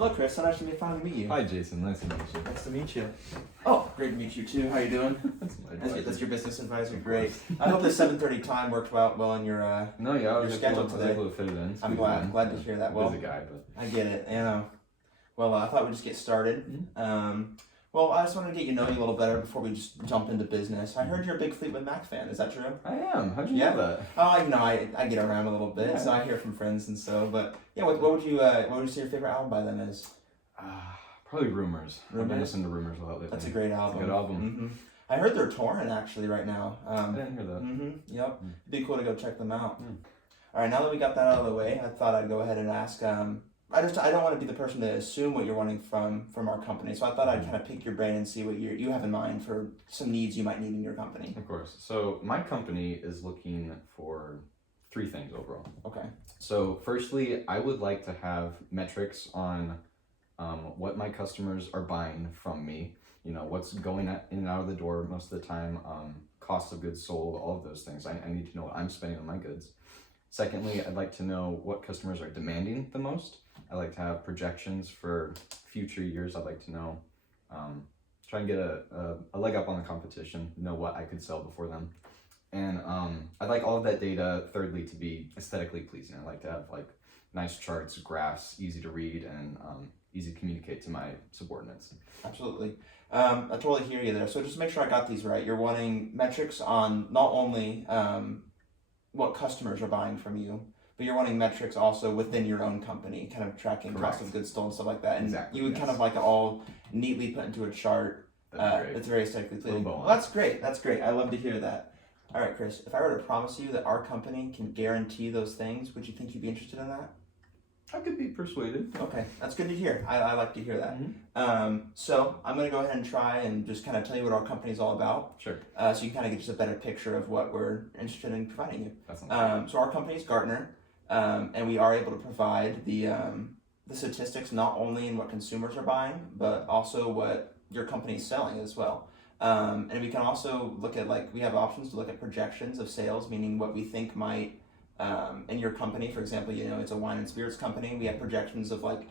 Hello, Chris. So nice to finally meet you. Hi, Jason. Nice to meet you. Nice to meet you. Oh, great to meet you too. How you doing? That's your business advisor. Great. I hope the 7:30 time worked well in your No, yeah, I your was schedule able, today. I was able to fit it in. I'm glad to hear that. Well, busy guy, but I get it. Well, I thought we'd just get started. Well, I just wanted to get you know you a little better before we just jump into business. I heard you're a big Fleetwood Mac fan. Is that true? I am. How'd you know that? Oh, I get around a little bit, so I hear from friends and so. But yeah, what would you say your favorite album by them is? Probably Rumors. I've been listening to Rumors a lot lately. That's a great album. It's a good album. I heard they're touring actually right now. I didn't hear that. Yep. It'd be cool to go check them out. All right, now that we got that out of the way, I thought I'd go ahead and ask. I don't want to be the person to assume what you're wanting from our company, so I thought I'd kind of pick your brain and see what you have in mind for some needs you might need in your company. Of course. So my company is looking for 3 things overall. Okay. So firstly, I would like to have metrics on what my customers are buying from me. You know, what's going in and out of the door most of the time, cost of goods sold, all of those things. I need to know what I'm spending on my goods. Secondly, I'd like to know what customers are demanding the most. I like to have projections for future years. I'd like to know, try and get a leg up on the competition, know what I could sell before them. And I'd like all of that data, thirdly, to be aesthetically pleasing. I like to have like nice charts, graphs, easy to read, and easy to communicate to my subordinates. Absolutely. I totally hear you there. So just to make sure I got these right, you're wanting metrics on not only what customers are buying from you, but you're wanting metrics also within your own company, kind of tracking cost of goods sold and stuff like that. And exactly, you would kind of like it all neatly put into a chart. It's very aesthetically pleasing. Well, that's great. That's great. I love to hear that. All right, Chris, if I were to promise you that our company can guarantee those things, would you think you'd be interested in that? I could be persuaded. Okay, that's good to hear. I like to hear that. So I'm going to go ahead and try and just kind of tell you what our company is all about. Sure. So you can kind of get just a better picture of what we're interested in providing you. So our company is Gartner, and we are able to provide the statistics not only in what consumers are buying, but also what your company is selling as well. And we can also look at, like, we have options to look at projections of sales, meaning what we think might, in your company, for example, you know, it's a wine and spirits company. We have projections of like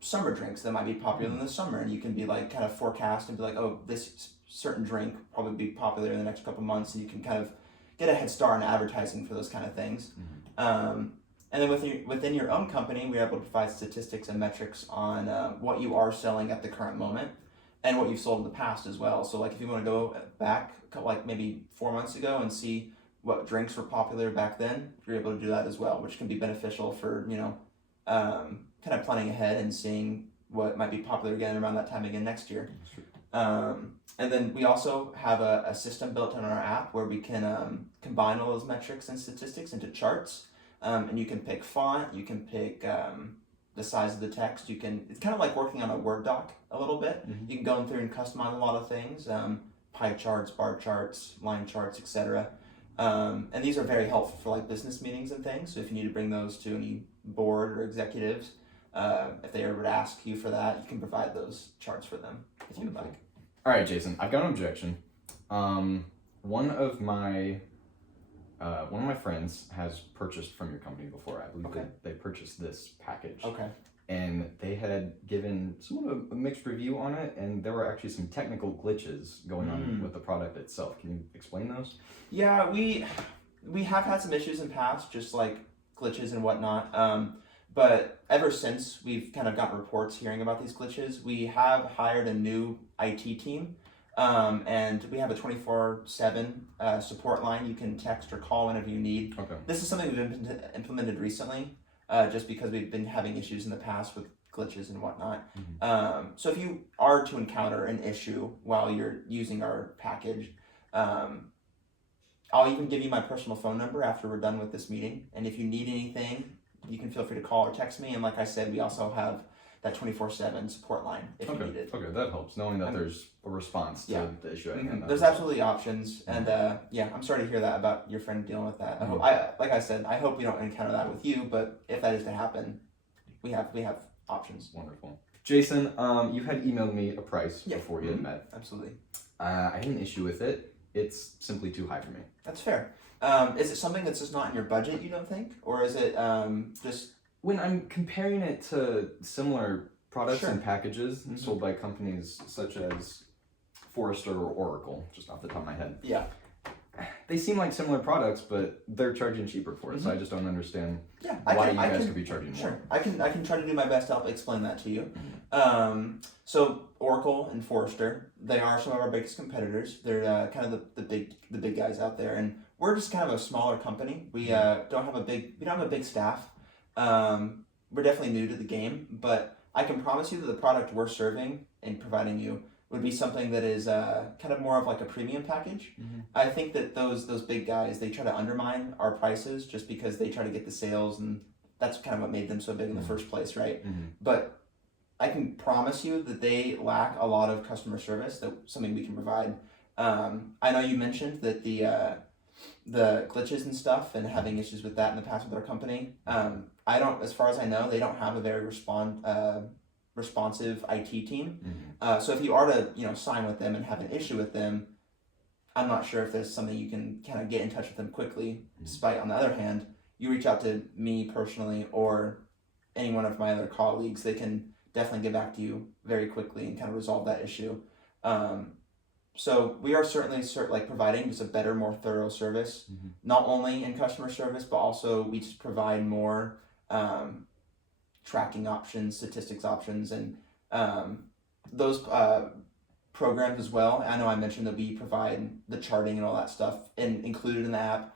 summer drinks that might be popular in the summer, and you can be like kind of forecast and be like, oh, this certain drink will probably be popular in the next couple months, and you can kind of get a head start in advertising for those kind of things. And then within your own company, we're able to provide statistics and metrics on what you are selling at the current moment and what you've sold in the past as well. So like if you want to go back like maybe 4 months ago and see what drinks were popular back then, you're able to do that as well, which can be beneficial for, you know, kind of planning ahead and seeing what might be popular again around that time again next year. And then we also have a system built in our app where we can combine all those metrics and statistics into charts. And you can pick font, you can pick the size of the text. It's kind of like working on a Word doc a little bit. You can go in through and customize a lot of things, pie charts, bar charts, line charts, etc. And these are very helpful for like business meetings and things. So if you need to bring those to any board or executives, if they ever ask you for that, you can provide those charts for them if you would like. All right, Jason, I've got an objection. One of my friends has purchased from your company before. I believe they purchased this package. Okay. And they had given somewhat of a mixed review on it, and there were actually some technical glitches going on with the product itself. Can you explain those? Yeah, we have had some issues in the past, just like glitches and whatnot. But ever since we've kind of got reports hearing about these glitches, we have hired a new IT team. And we have a 24/7 support line. You can text or call whenever you need. Okay. This is something we've implemented recently, just because we've been having issues in the past with glitches and whatnot. So if you are to encounter an issue while you're using our package, I'll even give you my personal phone number after we're done with this meeting. And if you need anything, you can feel free to call or text me. And like I said, we also have that 24/7 support line if you need it. Okay, that helps, knowing that there's a response to the issue at hand. There's absolutely options, and I'm sorry to hear that about your friend dealing with that. Like I said, I hope we don't encounter that with you, but if that is to happen, we have options. Wonderful. Jason, you had emailed me a price before we had met. Absolutely. I had an issue with it. It's simply too high for me. That's fair. Is it something that's just not in your budget, you don't think? Or is it just... When I'm comparing it to similar products and packages sold by companies such as Forrester or Oracle, just off the top of my head. Yeah. They seem like similar products, but they're charging cheaper for it. So I just don't understand why you guys could be charging more. Sure, I can try to do my best to help explain that to you. So Oracle and Forrester, they are some of our biggest competitors. They're kind of the big guys out there, and we're just kind of a smaller company. We don't have a big staff. We're definitely new to the game, but I can promise you that the product we're serving and providing you would be something that is kind of more of like a premium package. I think that those big guys, they try to undermine our prices just because they try to get the sales, and that's kind of what made them so big in the first place, right? But I can promise you that they lack a lot of customer service, that's something we can provide. I know you mentioned that the glitches and stuff and having issues with that in the past with our company. As far as I know, they don't have a very responsive IT team. So if you are to sign with them and have an issue with them, I'm not sure if there's something you can kind of get in touch with them quickly. Despite, on the other hand, you reach out to me personally or any one of my other colleagues, they can definitely get back to you very quickly and kind of resolve that issue. So we are certainly providing just a better, more thorough service, not only in customer service, but also we just provide more tracking options, statistics options, and those programs as well. I know I mentioned that we provide the charting and all that stuff and included in the app.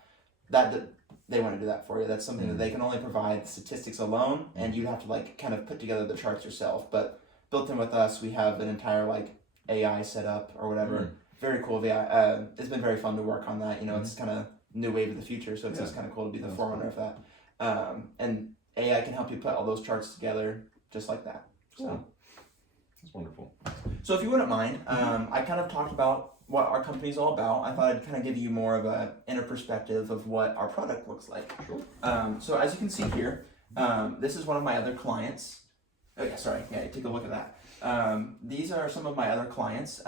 That they want to do that for you. That's something that they can only provide statistics alone, and you have to kind of put together the charts yourself. But built in with us, we have an entire AI set up or whatever. Very cool. It's been very fun to work on that. It's kind of new wave of the future, so it's just kind of cool to be the forerunner of that. And AI can help you put all those charts together just like that. So that's wonderful. So if you wouldn't mind, I kind of talked about what our company's all about. I thought I'd kind of give you more of a inner perspective of what our product looks like. Sure. So as you can see here, this is one of my other clients. Oh yeah, sorry. Yeah, take a look at that. These are some of my other clients.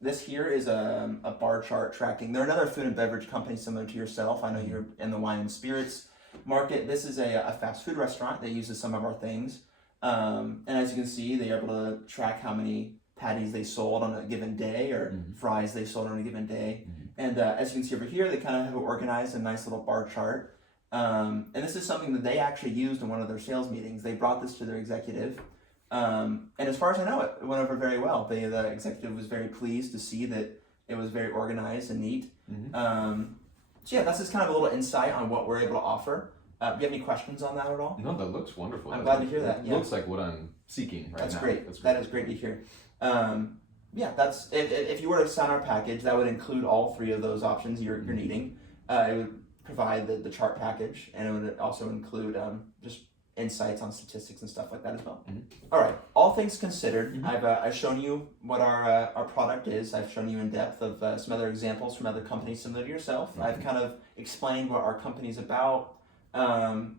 This here is a bar chart tracking. They're another food and beverage company similar to yourself. I know you're in the wine and spirits market. This is a fast food restaurant that uses some of our things. And as you can see, they're able to track how many patties they sold on a given day or fries they sold on a given day. And as you can see over here, they kind of have it organized in a nice little bar chart. And this is something that they actually used in one of their sales meetings. They brought this to their executive. And as far as I know, it went over very well. The executive was very pleased to see that it was very organized and neat. So yeah, that's just kind of a little insight on what we're able to offer. Do you have any questions on that at all? No, that looks wonderful. I'm glad to hear that. It looks like what I'm seeking right now. That's great. That is great to hear. Yeah, that's if you were to sign our package, that would include all three of those options you're needing. It would provide the chart package, and it would also include just insights on statistics and stuff like that as well. All right, all things considered, I've shown you what our product is. I've shown you in depth of some other examples from other companies similar to yourself. I've kind of explained what our company's about,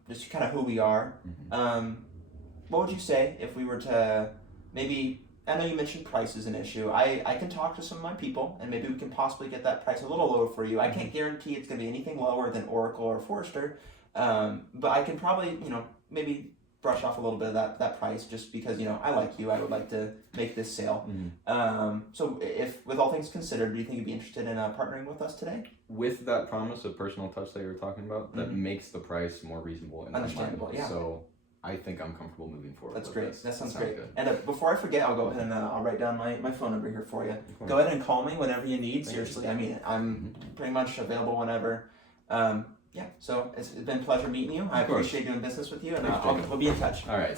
just kind of who we are. What would you say if we were to maybe, I know you mentioned price is an issue. I can talk to some of my people and maybe we can possibly get that price a little lower for you. I can't guarantee it's going to be anything lower than Oracle or Forrester, but I can probably, maybe brush off a little bit of that price just because, I like you. I would like to make this sale. So if, with all things considered, do you think you'd be interested in partnering with us today? With that promise of personal touch that you were talking about, that makes the price more reasonable and understandable. Yeah. So I think I'm comfortable moving forward. That's great. That sounds great. Good. And before I forget, I'll go ahead and I'll write down my phone number here for you. Go ahead and call me whenever you need. Seriously, I mean, I'm pretty much available whenever. Yeah, so it's been a pleasure meeting you. I appreciate doing business with you, and we'll be in touch. All right.